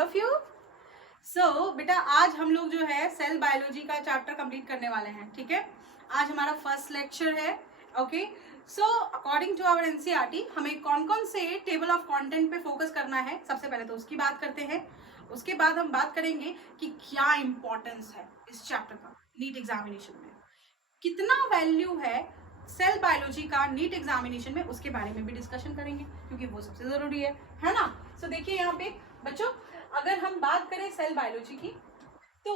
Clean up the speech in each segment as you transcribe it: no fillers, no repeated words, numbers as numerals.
All of you. सो बेटा आज हम लोग जो है सेल बायोलॉजी का चैप्टर कंप्लीट करने वाले हैं, ठीक है। आज हमारा फर्स्ट लेक्चर है, okay. So according to our NCERT हमें कौन कौन से टेबल ऑफ कंटेंट पे फोकस करना है, सबसे पहले तो उसकी बात करते हैं। उसके बाद हम बात करेंगे कि क्या इंपॉर्टेंस है इस चैप्टर का नीट एग्जामिनेशन में, कितना वैल्यू है सेल बायोलॉजी का नीट एग्जामिनेशन में, उसके बारे में भी डिस्कशन करेंगे क्योंकि वो सबसे जरूरी है ना। सो देखिए यहाँ पे बच्चों, अगर हम बात करें सेल बायोलॉजी की तो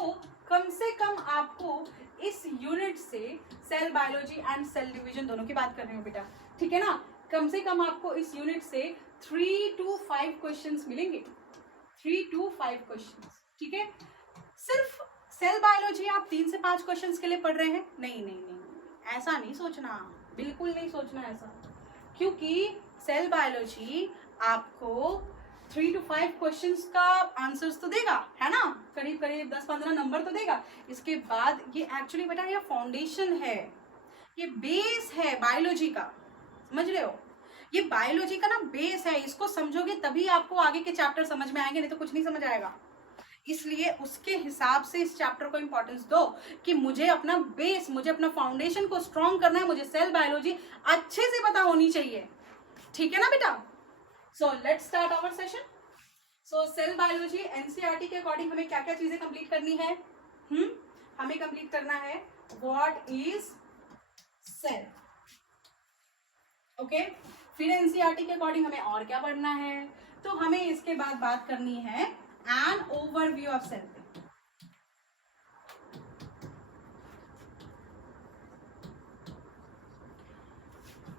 कम से कम आपको इस यूनिट से cell biology and cell division दोनों की बात कर रही हूँ बेटा, ठीक है ना। कम से कम आपको इस यूनिट से 3 to 5 क्वेश्चंस मिलेंगे, 3 to 5 क्वेश्चंस, ठीक है। सिर्फ सेल बायोलॉजी आप 3 से 5 क्वेश्चंस के लिए पढ़ रहे हैं, नहीं नहीं नहीं, ऐसा नहीं सोचना, बिल्कुल नहीं सोचना ऐसा, क्योंकि सेल बायोलॉजी आपको 3 to 5 क्वेश्चंस का आंसर्स तो देगा, है ना, करीब करीब 10-15 नंबर तो देगा। इसके बाद ये एक्चुअली बेटा ये फाउंडेशन है, ये बेस है बायोलॉजी का, समझ रहे हो, ये बायोलॉजी का ना बेस है। इसको समझोगे तभी आपको आगे के चैप्टर समझ में आएंगे, नहीं तो कुछ नहीं समझ आएगा। इसलिए उसके हिसाब से इस चैप्टर को इंपॉर्टेंस दो कि मुझे अपना बेस, मुझे अपना फाउंडेशन को स्ट्रॉन्ग करना है, मुझे सेल बायोलॉजी अच्छे से पता होनी चाहिए, ठीक है ना बेटा। So let's start our session. So cell biology NCERT के अकॉर्डिंग हमें क्या क्या चीजें कंप्लीट करनी है, हमें कंप्लीट करना है व्हाट इज सेल, ओके। फिर एनसीईआरटी के अकॉर्डिंग हमें और क्या पढ़ना है, तो हमें इसके बाद बात करनी है an overview of cell.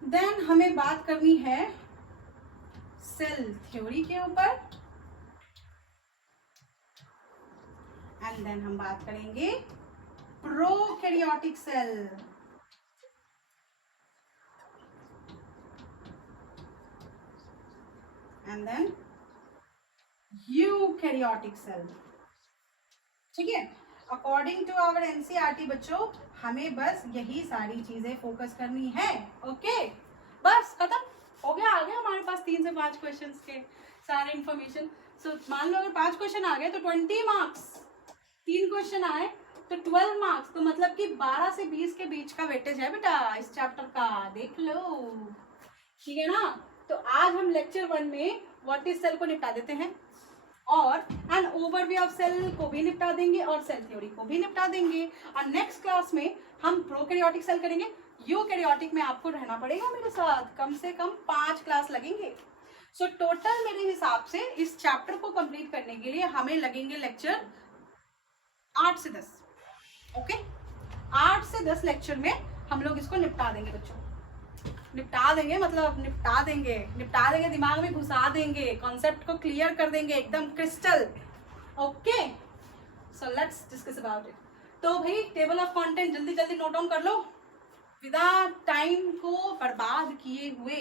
Then हमें बात करनी है सेल थ्योरी के ऊपर, एंड देन हम बात करेंगे prokaryotic cell, and then eukaryotic cell, ठीक है। अकॉर्डिंग टू आवर एनसीईआरटी बच्चों हमें बस यही सारी चीजें फोकस करनी है, ओके। बस खत्म हो गया, आ गया हमारे पास 3 से 5 क्वेश्चंस के सारे इंफॉर्मेशन। सो मान लो अगर 5 क्वेश्चन आ गए तो 20 मार्क्स, 3 क्वेश्चन आए तो 12 मार्क्स, तो मतलब कि 12 से 20 के बीच का वेटेज है बेटा इस चैप्टर का, देख लो, ठीक है ना। तो आज हम लेक्चर 1 में व्हाट इज सेल को निपटा देते हैं और एन ओवरव्यू ऑफ सेल को भी निपटा देंगे और सेल थ्योरी को भी निपटा देंगे, और नेक्स्ट क्लास में हम प्रोकैरियोटिक सेल करेंगे। यूकैरियोटिक में आपको रहना पड़ेगा मेरे साथ, कम से कम 5 क्लास लगेंगे। सो टोटल मेरे हिसाब से इस चैप्टर को कंप्लीट करने के लिए हमें लगेंगे लेक्चर 8 से 10, ओके। 8 से 10 लेक्चर में हम लोग इसको निपटा देंगे बच्चों, निपटा देंगे मतलब निपटा देंगे, दिमाग में घुसा देंगे, कॉन्सेप्ट को क्लियर कर देंगे एकदम crystal, okay. So let's discuss about it. तो भाई टेबल ऑफ कंटेंट जल्दी जल्दी नोट डाउन कर लो, विदाउट टाइम को बर्बाद किए हुए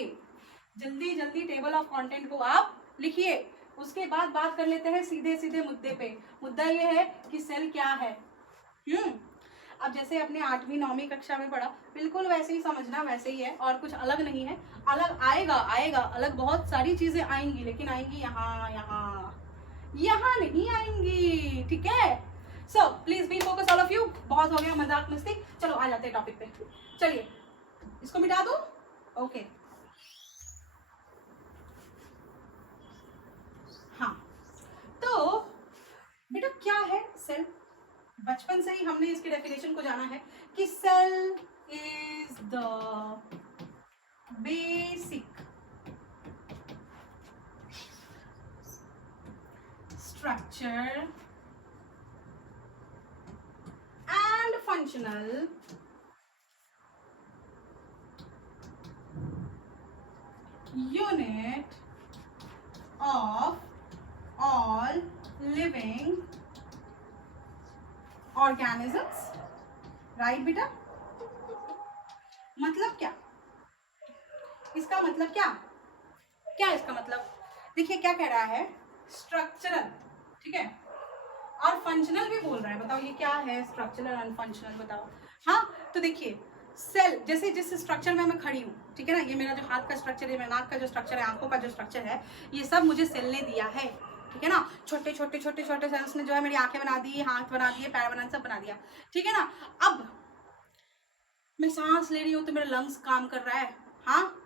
जल्दी जल्दी टेबल ऑफ कंटेंट को आप लिखिए। उसके बाद बात कर लेते हैं सीधे सीधे मुद्दे पे। मुद्दा ये है कि सेल क्या है। अब जैसे अपने 8वीं 9वीं कक्षा में पढ़ा, बिल्कुल वैसे ही समझना, वैसे ही है और कुछ अलग नहीं है। अलग आएगा, अलग बहुत सारी चीजें आएंगी, लेकिन आएंगी यहाँ नहीं आएंगी, ठीक है। So please be focus all of you. बहुत हो गया मजाक मस्ती, चलो आ जाते हैं टॉपिक पे। चलिए इसको मिटा दो, ओके। हाँ तो बेटा क्या है सेल, बचपन से ही हमने इसकी डेफिनेशन को जाना है कि cell is the basic structure and functional unit of all living organisms, right बेटा। मतलब क्या, इसका मतलब क्या इसका मतलब, देखिए क्या कह रहा है, स्ट्रक्चरल, ठीक है, और फंक्शनल भी बोल रहा है। बताओ ये क्या है, स्ट्रक्चरल एंड फंक्शनल, बताओ। हाँ तो देखिए सेल, जैसे जिस स्ट्रक्चर में मैं खड़ी हूँ, ठीक है ना, ये मेरा जो हाथ का स्ट्रक्चर है, मेरा नाक का जो स्ट्रक्चर है, आंखों का जो स्ट्रक्चर है, ये सब मुझे सेल ने दिया है, ठीक है ना। छोटे छोटे छोटे छोटे सेल्स ने जो है मेरी आंखें बना दी, हाथ बना दिए, पैर बना, सब बना दिया, ठीक है ना। अब मैं सांस ले रही हूँ तो मेरा लंग्स काम कर रहा है, हाँ,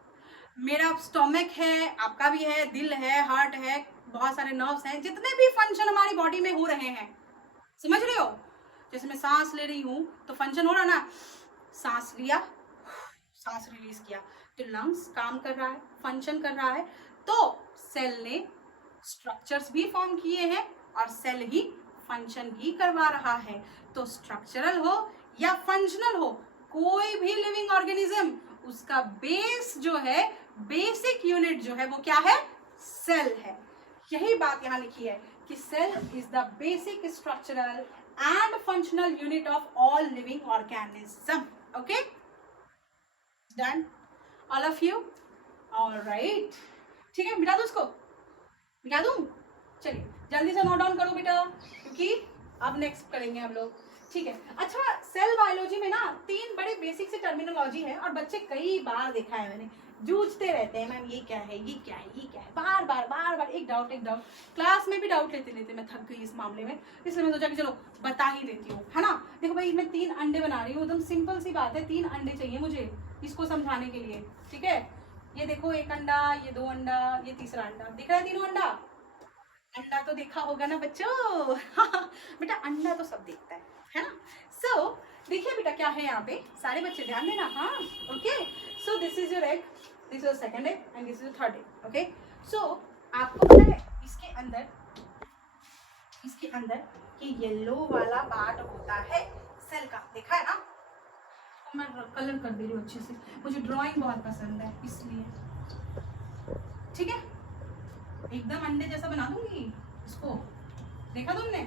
मेरा स्टोमक है, आपका भी है, दिल है, हार्ट है, बहुत सारे नर्व्स हैं, जितने भी फंक्शन हमारी बॉडी में हो रहे हैं, समझ रहे हो। जैसे मैं सांस ले रही हूँ तो फंक्शन हो रहा ना, सांस लिया, सांस रिलीज किया, तो लंग्स काम कर रहा है, फंक्शन कर रहा है, तो सेल ने स्ट्रक्चर्स भी फॉर्म किए हैं और सेल ही फंक्शन भी करवा रहा है। तो स्ट्रक्चरल हो या फंक्शनल हो, कोई भी लिविंग ऑर्गेनिज्म, उसका बेस जो है, बेसिक यूनिट जो है वो क्या है, सेल है। यही बात यहाँ लिखी है कि cell is the basic structural and functional unit of all living organism. Okay, done all of you, alright, ठीक है। मिटा दो उसको, मिटा दूं, चलिए जल्दी से नोट डाउन करो बेटा, क्योंकि अब नेक्स्ट करेंगे हम लोग, ठीक है। अच्छा, सेल बायोलॉजी में ना 3 बड़े बेसिक से टर्मिनोलॉजी है और बच्चे कई बार देखा है मैंने, जूझते रहते हैं, मैम ये क्या है, ये क्या है, ये क्या है, बार बार एक डाउट क्लास में भी डाउट लेते लेते मैं थक गई इस मामले में, इसलिए मैं सोचा कि चलो बता ही देती हूँ, है ना। देखो भाई, मैं 3 अंडे बना रही हूँ, एकदम सिंपल सी बात है, 3 अंडे चाहिए मुझे इसको समझाने के लिए, ठीक है। ये देखो, 1 अंडा, ये 2 अंडा, ये तीसरा अंडा, दिख रहा है तीनों अंडा, अंडा तो देखा होगा ना बच्चों बेटा अंडा तो सब देखता है ना। सो देखिए बेटा क्या है यहाँ पे, सारे बच्चे ध्यान देना, हाँ, okay. So this is your egg, this is second egg and this is third egg, okay. So आपको पता है इसके अंदर कि येलो वाला पार्ट होता है सेल का, देखा है ना। तो मैं कलर कर दे रही हूँ अच्छे से, मुझे ड्राइंग बहुत पसंद है इसलिए, ठीक है। एकदम अंडे जैसा बना दूंगी इसको, देखा तुमने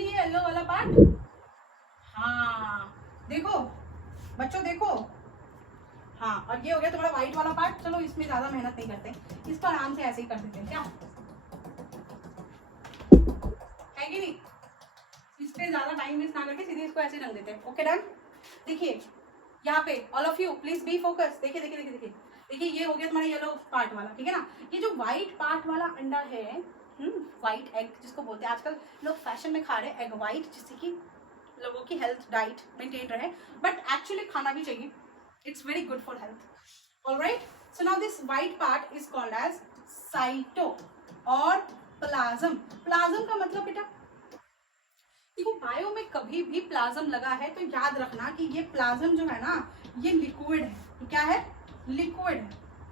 ये येलो वाला पार्ट, हाँ देखो बच्चों देखो, हाँ, और ये हो गया तुम्हारा व्हाइट वाला पार्ट। चलो इसमें ज्यादा मेहनत नहीं करते, इसको आराम से ऐसे ही कर देते हैं, क्या है कि नहीं, इस पे ज्यादा टाइम वेस्ट ना करके सीधे इसको ऐसे रंग देते हैं, ओके डन। देखिए यहाँ पे all of you please be focus, देखिए देखिए देखिए देखिए देखिए, ये हो गया तुम्हारा येलो पार्ट वाला, ठीक है ना। ये जो व्हाइट पार्ट वाला अंडा है, व्हाइट एग जिसको बोलते हैं, आजकल लोग फैशन में खा रहे हैं एग व्हाइट, जिससे कि लोगों की हेल्थ डाइट मेंटेन रहे, बट एक्चुअली खाना भी चाहिए, it's very good for health, alright. So now this white part is called as cyto और प्लाज्म। प्लाज्म का मतलब बेटा, देखो बायो में कभी भी प्लाज्म लगा है तो याद रखना कि ये प्लाज्म जो है ना, ये लिक्विड है, तो क्या है, लिक्विड है,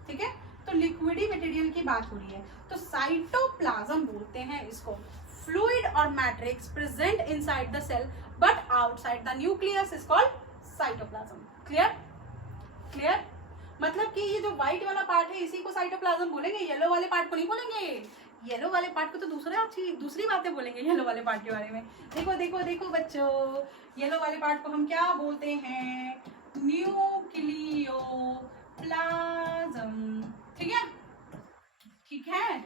ठीक है। तो लिक्विडी मटेरियल की बात हो रही है, तो साइटोप्लाज्म बोलते हैं इसको। फ्लूइड और matrix present inside the cell but outside the nucleus is called cytoplasm. Clear clear, मतलब कि ये जो व्हाइट वाला पार्ट है इसी को साइटोप्लाज्म बोलेंगे, येलो वाले पार्ट को नहीं बोलेंगे, येलो वाले पार्ट को तो दूसरी बातें बोलेंगे येलो वाले पार्ट के बारे में। देखो देखो देखो बच्चों, येलो वाले पार्ट को हम क्या बोलते हैं, न्यूक्लियोप्लाज्म, ठीक है, ठीक है।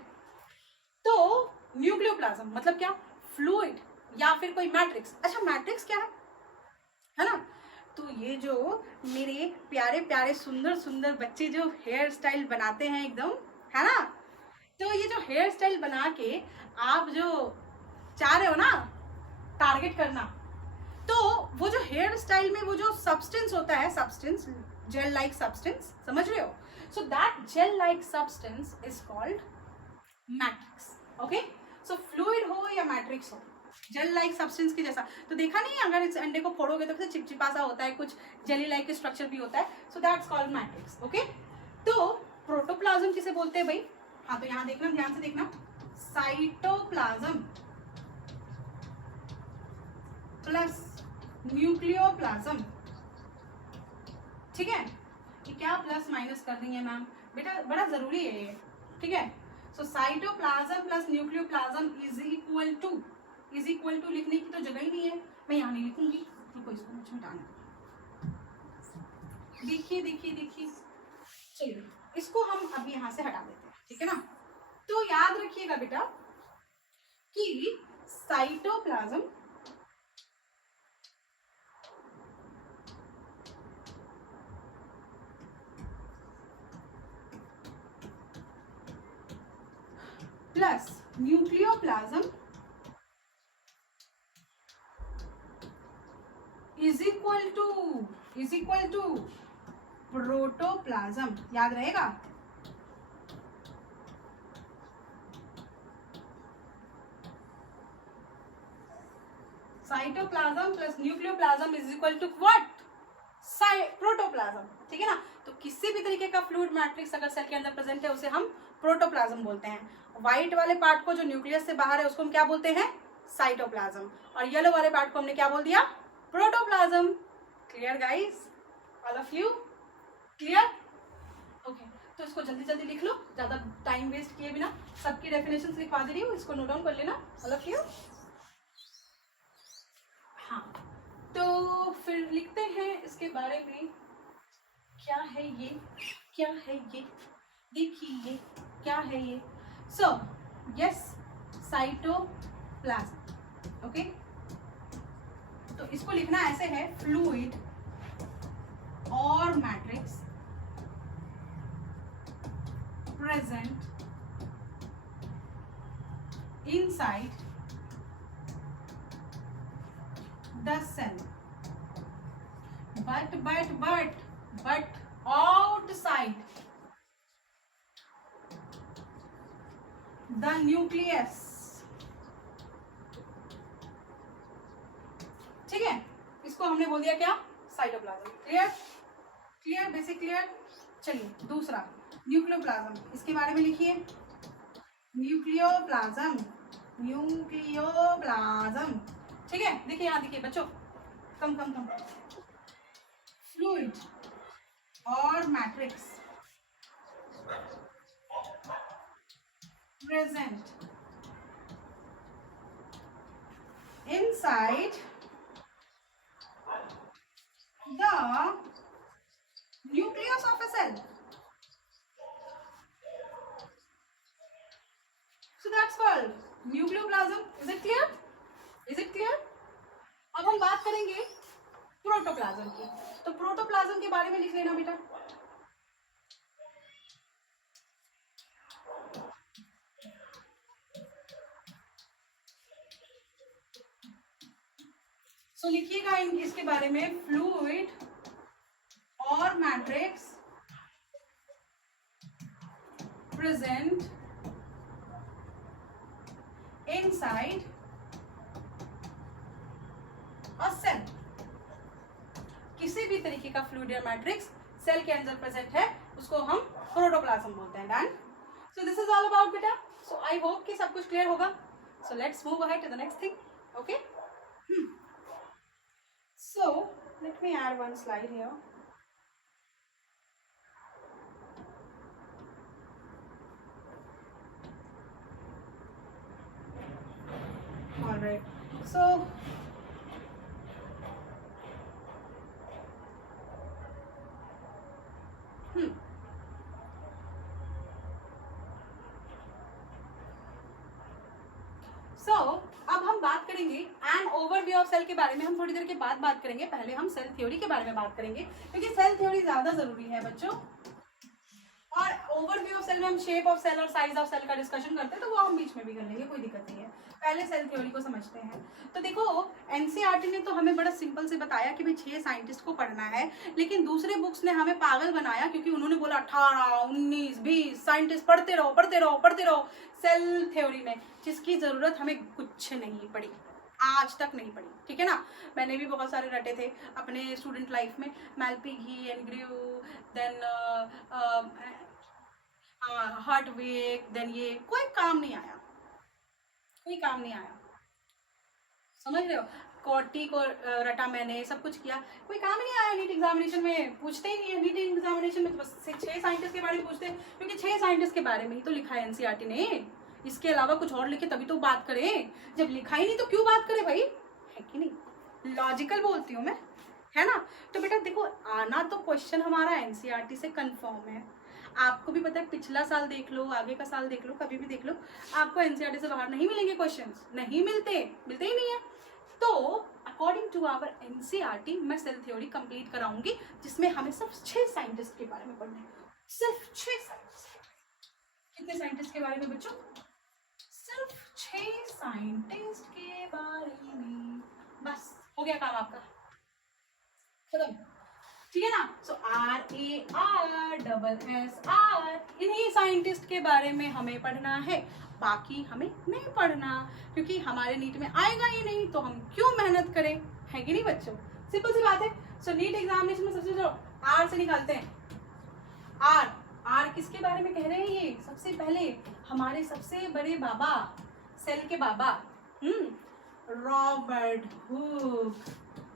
तो न्यूक्लियोप्लाज्म मतलब क्या, फ्लूइड या फिर कोई मैट्रिक्स। अच्छा मैट्रिक्स क्या है ना। तो ये जो मेरे प्यारे प्यारे सुंदर सुंदर बच्चे जो हेयर स्टाइल बनाते हैं एकदम, है ना, तो ये जो हेयर स्टाइल बना के आप जो चाह रहे हो ना टारगेट करना, तो वो जो हेयर स्टाइल में वो जो सब्सटेंस होता है, सब्सटेंस जेल लाइक सब्सटेंस, समझ रहे हो, so that gel like substance is called matrix, okay. So fluid हो या मैट्रिक्स हो, जेल लाइक सब्सटेंस की जैसा, तो देखा नहीं अगर इस अंडे को फोड़ोगे तो कैसे चिपचिपा सा होता है, कुछ जेली लाइक स्ट्रक्चर भी होता है, so that's called matrix, okay. तो प्रोटोप्लाज्म किसे बोलते हैं भाई, हाँ तो यहाँ देखना, ध्यान से देखना, साइटोप्लाज्म प्लस न्यूक्लियोप्लाज्म, ठीक है। ये क्या प्लस माइनस कर रही है मैम, बेटा बड़ा जरूरी है ये, ठीक है। So cytoplasm plus nucleoplasm is equal to लिखने की तो जगह ही नहीं है, मैं यहाँ नहीं लिखूंगी, रुको इसको मुझे मिटाना, देखिए देखिए देखिए, चलिए इसको हम अब यहाँ से हटा देते हैं, ठीक है ना। तो याद रखिएगा बेटा कि cytoplasm plus nucleoplasm is equal to protoplasm. याद रहेगा? Cytoplasm plus nucleoplasm is equal to what? Protoplasm. ठीक है ना? तो किसी भी तरीके का फ्लूइड मैट्रिक्स अगर सेल के अंदर प्रेजेंट है उसे हम प्रोटोप्लाज्म बोलते हैं। व्हाइट वाले पार्ट को जो न्यूक्लियस से बाहर है उसको हम क्या बोलते हैं? साइटोप्लाज्म। और येलो वाले पार्ट को हमने क्या बोल दिया? Protoplasm. Clear guys? All of you clear? Okay, तो इसको जल्दी जल्दी लिख लो, ज्यादा टाइम वेस्ट किए बिना। सबकी डेफिनेशंस लिखवा दे रही हूँ, इसको नोट डाउन कर लेना ऑल ऑफ यू। हाँ, तो फिर लिखते हैं इसके बारे में। क्या है ये? क्या है ये? देखिए ये क्या है ये? So yes, cytoplasm. ओके, तो इसको लिखना ऐसे है, फ्लूइड और matrix present inside the cell but outside the nucleus। ठीक है, इसको हमने बोल दिया क्या? Cytoplasm. Clear? Clear? Basic clear? चलिए दूसरा न्यूक्लियोप्लाज्म, इसके बारे में लिखिए। Nucleoplasm, nucleoplasm. ठीक है, देखिए यहाँ देखिए बच्चों, कम फ्लूइड और matrix present inside the nucleus of a cell. So that's called nucleoplasm. Is it clear? Is it clear? अब हम बात करेंगे प्रोटोप्लाज्म की। तो प्रोटोप्लाज्म के बारे में लिख लेना बेटा। सो लिखिएगा इसके बारे में, फ्लूइड और matrix present inside a cell. किसी भी तरीके का फ्लूइड या मैट्रिक्स सेल के अंदर प्रेजेंट है उसको हम प्रोटोप्लाज्म बोलते हैं। Done? So this is all about बेटा। सो आई होप कि सब कुछ क्लियर होगा। So let's move ahead to the next thing. Okay, so let me add one slide here. All right, so अब हम बात करेंगे एन ओवरव्यू ऑफ सेल के बारे में। हम थोड़ी देर के बाद बात करेंगे, पहले हम सेल थ्योरी के बारे में बात करेंगे क्योंकि सेल थ्योरी ज्यादा जरूरी है बच्चों। और ओवरव्यू ऑफ सेल में हम शेप ऑफ सेल और साइज ऑफ सेल का डिस्कशन करते हैं, तो वो हम बीच में भी कर लेंगे, कोई दिक्कत नहीं है। पहले सेल थ्योरी को समझते हैं। तो देखो, एनसीईआरटी ने तो हमें बड़ा सिंपल से बताया कि भाई 6 साइंटिस्ट को पढ़ना है, लेकिन दूसरे बुक्स ने हमें पागल बनाया क्योंकि उन्होंने बोला 18, 19, 20 साइंटिस्ट पढ़ते रहो सेल थ्योरी में, जिसकी जरूरत हमें कुछ नहीं पड़ी, आज तक नहीं पड़ी। ठीक है ना? मैंने भी बहुत सारे रटे थे अपने स्टूडेंट लाइफ में, मैल्पिघी, एनग्र्यू, देन हार्टवेक, देन ये कोई काम नहीं आया, समझ रहे हो? कोटी को रटा मैंने, सब कुछ किया, कोई काम नहीं आया। नीट एग्जामिनेशन में पूछते ही नहीं है, नीट एग्जामिनेशन में तो बस 6 साइंटिस्ट के बारे में पूछते हैं क्योंकि 6 साइंटिस्ट के बारे में ही तो लिखा है एनसीईआरटी ने। इसके अलावा कुछ और लिखे तभी तो बात करें, जब लिखा ही नहीं तो क्यों बात करें भाई, है कि नहीं? लॉजिकल बोलती हूँ मैं, है ना? तो बेटा देखो, आना तो क्वेश्चन हमारा एनसीईआरटी से कंफर्म है। आपको भी पता है, पिछला साल देख लो, आगे का साल देख लो, कभी भी देख लो, आपको एनसीईआरटी से बाहर नहीं मिलेंगे क्वेश्चंस, नहीं मिलते ही नहीं है। तो अकॉर्डिंग टू आवर एनसीईआरटी मैं सेल थ्योरी कंप्लीट कराऊंगी, जिसमें हमें सिर्फ 6 साइंटिस्ट के बारे में पढ़ना है, सिर्फ 6 साइंटिस्ट। कितने साइंटिस्ट के बारे में बच्चों? 6 साइंटिस्ट के बारे में। बस हो गया काम आपका खत्म, ठीक है ना। सो RARSSR इन्हीं साइंटिस्ट के बारे में हमें पढ़ना है, बाकी हमें नहीं पढ़ना, क्योंकि हमारे नीट में आएगा ही नहीं, तो हम क्यों मेहनत करें, है कि नहीं बच्चों। सिंपल सी बात है। सो नीट एग्जामिनेशन में सबसे जो आर से निकालते हैं, आर आर किसके बारे में कह रहे हैं, ये सबसे पहले हमारे सबसे बड़े बाबा, सेल के बाबा, रॉबर्ट हुक।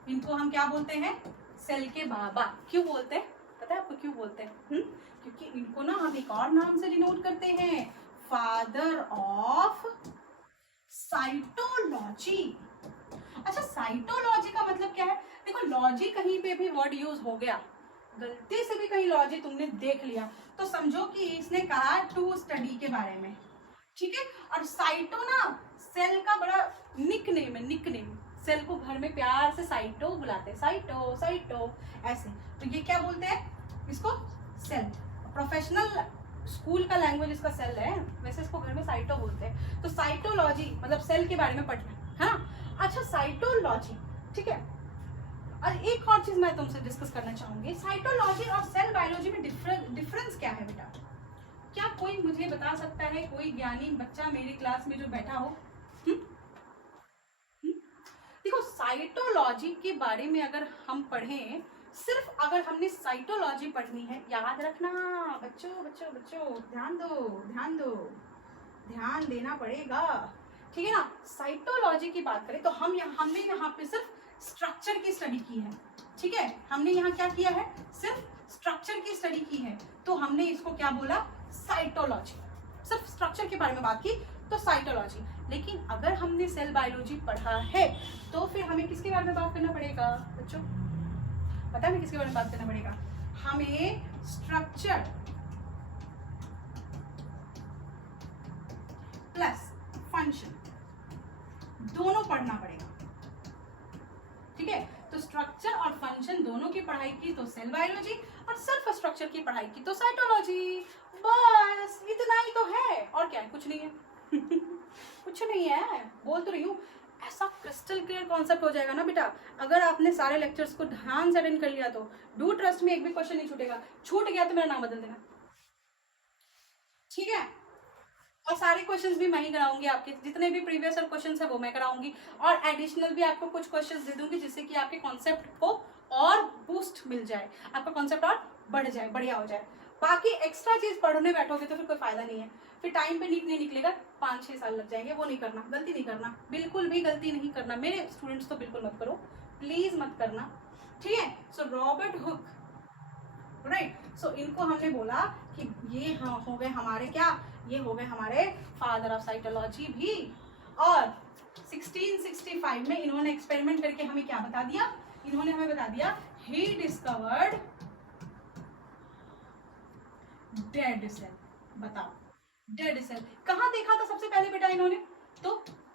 इनको हम क्या बोलते हैं, सेल के बाबा। क्यों बोलते हैं पता है आपको, क्यों बोलते हैं? क्योंकि इनको ना हम एक और नाम से डिनोट करते हैं, फादर ऑफ साइटोलॉजी। अच्छा, साइटोलॉजी का मतलब क्या है? देखो, लॉजी कहीं पे भी वर्ड यूज हो गया, गलती से भी कहीं लॉजी तुमने देख लिया, तो समझो कि इसने कहा टू स्टडी के बारे में, ठीक है। और साइटो ना सेल का बड़ा निकनेम है, निकनेम। सेल को घर में प्यार से साइटो बुलाते हैं, साइटो साइटो ऐसे। तो ये क्या बोलते हैं इसको, सेल। प्रोफेशनल स्कूल का लैंग्वेज इसका सेल है, वैसे इसको घर में साइटो बोलते हैं। तो साइटोलॉजी मतलब सेल के बारे में पढ़ना है ना। अच्छा, साइटोलॉजी, ठीक है। और एक और चीज मैं तुमसे डिस्कस करना चाहूंगी, साइटोलॉजी और सेल बायोलॉजी में डिफरेंस क्या है बेटा? क्या कोई मुझे बता सकता है, कोई ज्ञानी बच्चा मेरी क्लास में जो बैठा हो? देखो, साइटोलॉजी के बारे में अगर हम पढ़ें, सिर्फ अगर हमने साइटोलॉजी पढ़नी है, याद रखना बच्चों बच्चों बच्चों, ध्यान दो ध्यान दो, ध्यान देना पड़ेगा, ठीक है ना। साइटोलॉजी की बात करें तो हमने यहाँ पे सिर्फ स्ट्रक्चर की स्टडी की है, ठीक है। हमने यहाँ क्या किया है, सिर्फ स्ट्रक्चर की स्टडी की है, तो हमने इसको क्या बोला, साइटोलॉजी। सिर्फ स्ट्रक्चर के बारे में बात की तो साइटोलॉजी। लेकिन अगर हमने सेल बायोलॉजी पढ़ा है तो फिर हमें किसके बारे में बात करना पड़ेगा बच्चों? पता है हमें किसके बारे में बात करना पड़ेगा? हमें स्ट्रक्चर प्लस फंक्शन दोनों पढ़ना पड़ेगा, ठीक है। तो स्ट्रक्चर और फंक्शन दोनों की पढ़ाई की तो सेल बायोलॉजी, और सिर्फ स्ट्रक्चर की पढ़ाई की तो साइटोलॉजी। बस इतना ही तो है, और क्या है, कुछ नहीं है। कुछ नहीं है, बोल तो रही हूँ। ऐसा क्रिस्टल क्लियर कॉन्सेप्ट हो जाएगा ना बेटा, अगर आपने सारे लेक्चर्स को ध्यान से अटेंड कर लिया तो डू ट्रस्ट में एक भी क्वेश्चन नहीं छूटेगा। छूट गया तो मेरा नाम बदल देना, ठीक है। और सारे क्वेश्चंस भी मैं ही कराऊंगी, आपके जितने भी प्रीवियस क्वेश्चंस है वो मैं कराऊंगी, और एडिशनल भी आपको कुछ क्वेश्चंस दे दूंगी जिससे कि आपके कॉन्सेप्ट को और बूस्ट मिल जाए, आपका कॉन्सेप्ट और बढ़ जाए, बढ़िया हो जाए। बाकी एक्स्ट्रा चीज पढ़ने बैठोगे तो फिर कोई फायदा नहीं है, फिर टाइम पे नीट नहीं निकलेगा, 5-6 साल लग जाएंगे। वो नहीं करना, गलती नहीं करना, बिल्कुल भी गलती नहीं करना। मेरे स्टूडेंट्स तो बिल्कुल मत करो, प्लीज मत करना, ठीक है। So Robert Hooke, right. So इनको हमने बोला कि ये हो गए हमारे क्या, ये हो गए हमारे फादर ऑफ साइटोलॉजी भी। और 1665 में इन्होंने एक्सपेरिमेंट करके हमें क्या बता दिया, इन्होंने हमें बता दिया ही डिस्कवर्ड डेड सेल। बताओ, डेड सेल कहाँ देखा था सबसे पहले बेटा इन्होंने? तो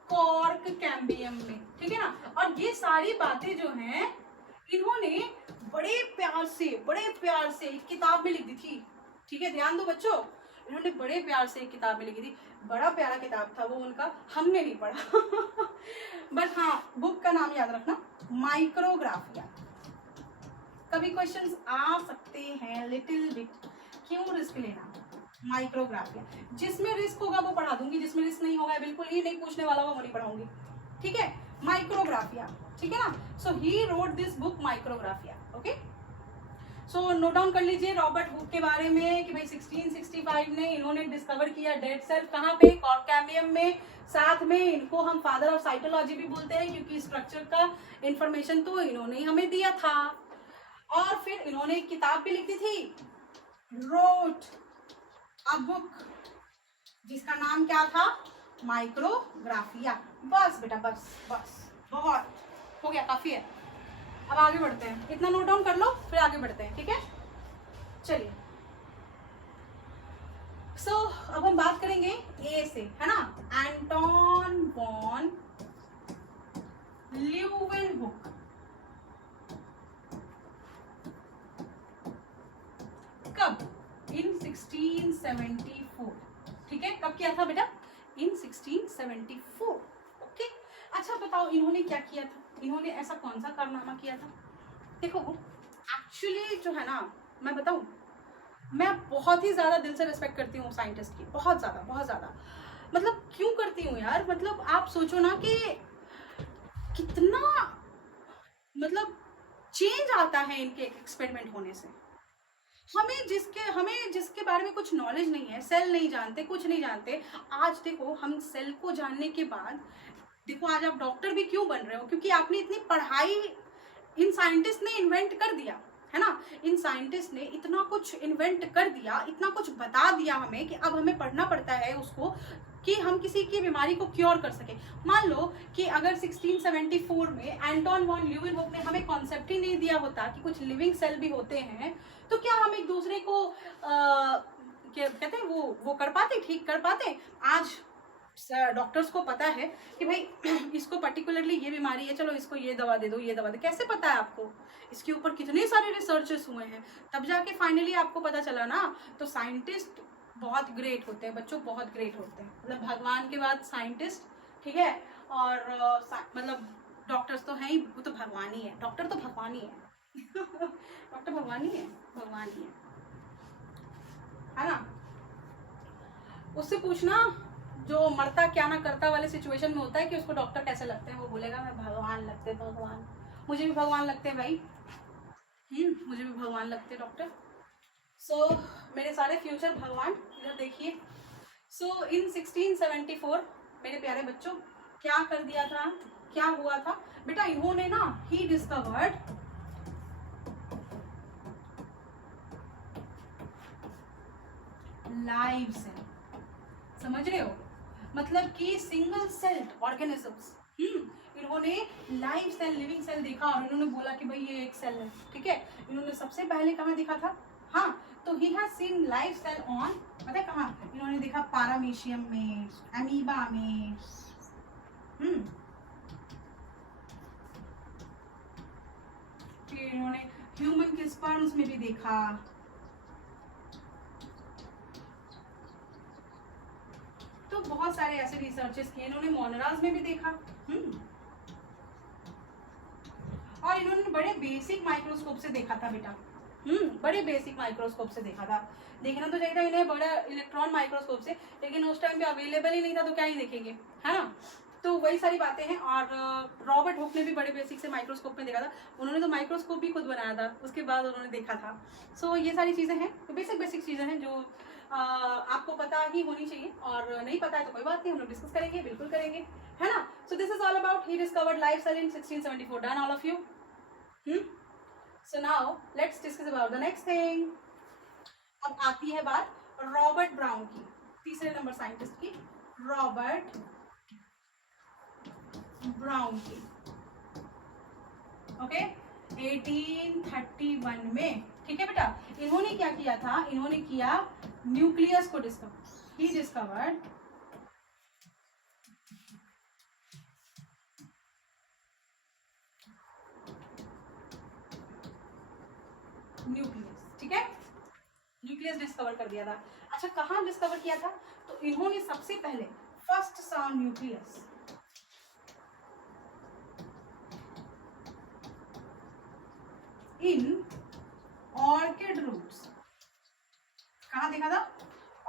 कॉर्क कैम्बियम में, ठीक है ना। और ये सारी बातें जो हैं इन्होंने बड़े प्यार से एक किताब में लिख दी थी, ठीक है। ध्यान दो बच्चों, इन्होंने बड़े प्यार से एक किताब में लिखी थी, बड़ा प्यारा किताब था वो उनका, हमने नहीं पढ़ा। बट हाँ, बुक का नाम याद रखना, माइक्रोग्राफिया। कभी क्वेश्चंस आ सकते हैं लिटिल बिट, क्यों रिस्क लेना। माइक्रोग्राफिया, जिसमें रिस्क होगा वो पढ़ा दूंगी, जिसमें रिस्क नहीं होगा, बिल्कुल ही नहीं पूछने वाला वो नहीं पढ़ाऊंगी, ठीक है। माइक्रोग्राफिया, ठीक है ना। So he wrote this book Micrographia, okay. So note down कर लीजिए रॉबर्ट हुक के बारे में कि भाई 1665 में इन्होंने डिस्कवर किया डेड सेल, कहाँ पे, कॉर्क कैम्बियम में। साथ में इनको हम फादर ऑफ साइटोलॉजी भी बोलते हैं क्योंकि स्ट्रक्चर का इंफॉर्मेशन तो इन्होंने हमें दिया था। और फिर इन्होंने एक किताब भी लिखी थी, रोट अ बुक, जिसका नाम क्या था, माइक्रोग्राफिया। बस बेटा बस बस, बहुत हो गया, काफी है। अब आगे बढ़ते हैं, इतना नोट डाउन कर लो फिर आगे बढ़ते हैं, ठीक है। चलिए, सो अब हम बात करेंगे ए से, है ना। एंटोन वॉन ल्यूवेनहुक, कब, इन 1674, ठीक है। कब किया था बेटा, इन 1674। ओके, अच्छा बताओ इन्होंने क्या किया था, इन्होंने ऐसा कौन सा कारनामा किया था? देखो एक्चुअली जो है ना, मैं बताऊं, मैं बहुत ही ज़्यादा दिल से रिस्पेक्ट करती हूँ साइंटिस्ट की, बहुत ज़्यादा। मतलब क्यों करती हूँ यार, मतलब आप सोचो ना कि कितना मतलब चेंज आता है इनके एक्सपेरिमेंट होने से। हमें जिसके बारे में कुछ नॉलेज नहीं है, सेल नहीं जानते, कुछ नहीं जानते, आज देखो हम सेल को जानने के बाद देखो आज आप डॉक्टर भी क्यों बन रहे हो, क्योंकि आपने इतनी पढ़ाई, इन साइंटिस्ट ने इन्वेंट कर दिया है ना, इन साइंटिस्ट ने इतना कुछ इन्वेंट कर दिया, इतना कुछ बता दिया हमें कि अब हमें पढ़ना पड़ता है उसको कि हम किसी की बीमारी को क्योर कर सके। मान लो कि अगर 1674 में एंटोन वॉन ल्यूवेनहोफ ने हमें कॉन्सेप्ट ही नहीं दिया होता कि कुछ लिविंग सेल भी होते हैं, तो क्या हम एक दूसरे को क्या कहते हैं वो कर पाते, ठीक कर पाते? आज डॉक्टर्स को पता है कि भाई इसको पर्टिकुलरली ये बीमारी है, चलो इसको ये दवा दे दो, ये दवा दे। कैसे पता है आपको? इसके ऊपर कितने सारे रिसर्चेस हुए हैं, तब जाके फाइनली आपको पता चला ना। तो साइंटिस्ट बहुत ग्रेट होते हैं बच्चों, बहुत ग्रेट होते हैं, मतलब भगवान के बाद साइंटिस्ट, ठीक है। और मतलब डॉक्टर्स तो हैं ही, वो तो भगवान ही है, डॉक्टर तो भगवान ही है डॉक्टर भगवान ही है ना। उससे पूछना जो मरता क्या ना करता वाले सिचुएशन में होता है कि उसको डॉक्टर कैसे लगते हैं, वो बोलेगा मैं भगवान लगते, भगवान। मुझे भी भगवान लगते हैं भाई, मुझे भी भगवान लगते हैं डॉक्टर। सो मेरे सारे फ्यूचर भगवान इधर देखिए। सो इन 1674 मेरे प्यारे बच्चों क्या कर दिया था, क्या हुआ था बेटा, इन्होंने ना ही डिस्कवर्ड लाइव सेल। समझ रहे हो, मतलब कि सिंगल सेल्ड ऑर्गेनिजम्स। इन्होंने लाइव सेल, लिविंग सेल देखा और इन्होंने बोला कि भाई ये एक सेल है, ठीक है। इन्होंने सबसे पहले कहाँ देखा था? हाँ, तो he has seen live cell on, पता है कहाँ? इन्होंने देखा पारामीशियम में, अमीबा में, फिर इन्होंने ह्यूमन के स्पर्म्स में भी देखा, तो बहुत सारे ऐसे रिसर्चेस किए इन्होंने। मोनराज में भी देखा, और इन्होंने बड़े बेसिक माइक्रोस्कोप से देखा था बेटा, बड़े बेसिक माइक्रोस्कोप से देखा था। देखना तो चाहिए था इन्हें बड़ा इलेक्ट्रॉन माइक्रोस्कोप से, लेकिन उस टाइम पे अवेलेबल ही नहीं था, तो क्या ही देखेंगे, है ना। तो वही सारी बातें हैं। और रॉबर्ट हुक ने भी बड़े बेसिक से माइक्रोस्कोप में देखा था, उन्होंने तो माइक्रोस्कोप भी खुद बनाया था, उसके बाद उन्होंने देखा था। सो ये सारी चीज़ें हैं, तो बेसिक चीज़ें हैं जो आपको पता ही होनी चाहिए, और नहीं पता है तो कोई बात नहीं, हम लोग डिस्कस करेंगे, बिल्कुल करेंगे, है ना। So this is all about he discovered live cell in 1674। Done all of you? So now let's discuss about the next thing. अब आती है बात रॉबर्ट ब्राउन की, तीसरे नंबर साइंटिस्ट की, रॉबर्ट ब्राउन की। ओके, 1831 में, ठीक है बेटा। इन्होंने क्या किया था? इन्होंने किया न्यूक्लियस को डिस्कवर। ही डिस्कवर्ड न्यूक्लियस, ठीक है, न्यूक्लियस डिस्कवर कर दिया था। अच्छा, कहाँ डिस्कवर किया था? तो इन्होंने सबसे पहले first saw nucleus in orchid roots. कहाँ देखा था?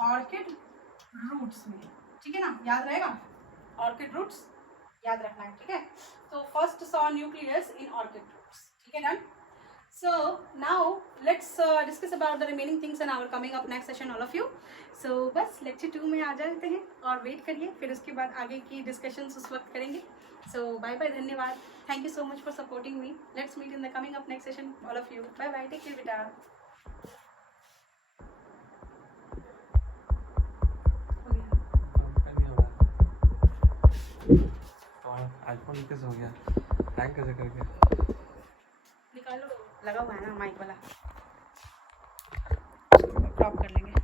ऑर्किड रूट्स में, ठीक है ना, याद रहेगा, ऑर्किड रूट्स याद रखना है, ठीक है। तो first saw nucleus in orchid roots, ठीक है, done. So now let's discuss about the remaining things in our coming up next session, all of you. So बस lecture 2 में आ जाते हैं और वेट करिए, फिर उसके बाद आगे की डिस्कशंस उस वक्त करेंगे। So bye bye, धन्यवाद, thank you so much for supporting me. Let's meet in the coming up next session, all of you. Bye bye, take care बेटा। आईफोन कैसे हो गया, हैंग कैसे कर गया? निकालो, लगा हुआ है ना माइक वाला, क्रॉप कर लेंगे।